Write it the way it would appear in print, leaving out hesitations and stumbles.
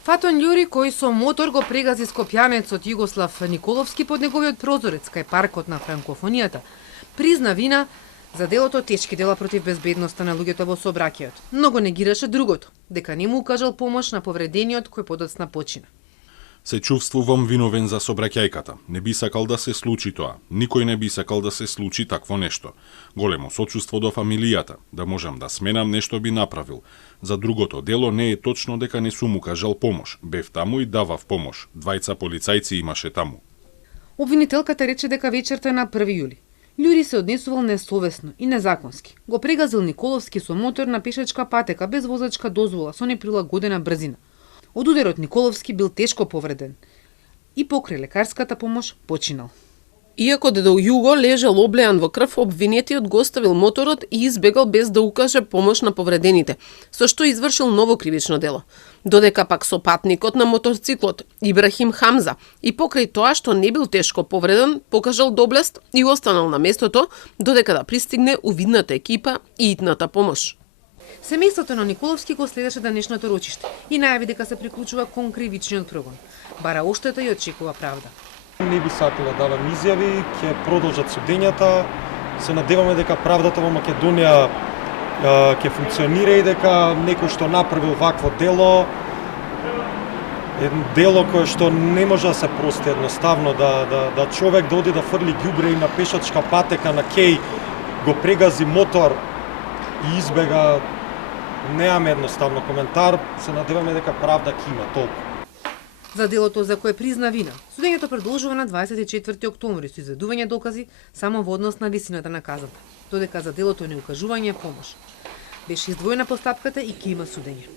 Фатон Љури, кој со мотор го прегази скопјанецот Југослав Николовски под неговиот прозорец кај паркот на франкофонијата, призна вина за делото тешки дела против безбедноста на луѓето во сообраќајот. Многу негираше другото, дека не му укажал помош на повредениот кој подоцна почина. Се чувствувам виновен за сообраќајката. Не би сакал да се случи тоа. Никој не би сакал да се случи такво нешто. Големо сочувство до фамилијата. Да можам да сменам нешто би направил. За другото дело не е точно дека не сум укажал помош. Бев таму и давав помош. Двајца полицајци имаше таму. Обвинителката рече дека вечерта на 1 јули Љури се однесувал несовесно и незаконски. Го прегазил Николовски со мотор на пешачка патека без возачка дозвола со неприлагодена брзина. Од ударот Николовски бил тешко повреден и покрај лекарската помош починал. Иако дедо Југо лежал облеан во крв, обвинетиот го оставил моторот и избегал без да укаже помош на повредените, со што извршил ново кривично дело. Додека пак сопатникот на моторциклот Ибрахим Хамза и покрај тоа што не бил тешко повреден, покажал доблест и останал на местото додека да пристигне увидната екипа и итната помош. Семејството на Николовски го следеше денешното рочиште и најави дека се приклучува кон кривичниот прогон. Бара оштета и очекува правда. Не би сакал да давам изјави, ќе продолжат судењата. Се надеваме дека правдата во Македонија ќе функционира и дека некој што направил вакво дело, едно дело кое што не може да се прости едноставно, да човек да оди да фрли ѓубре и на пешачка патека на кеј го прегази мотор и избега. Немаме едноставно коментар, се надеваме дека правда ќе има толку. За делото за кое призна вина, судењето продолжува на 24 октомври со изведување докази само во однос на висината на казната, додека за делото неукажување помош беше издвоена постапката и ќе има судење.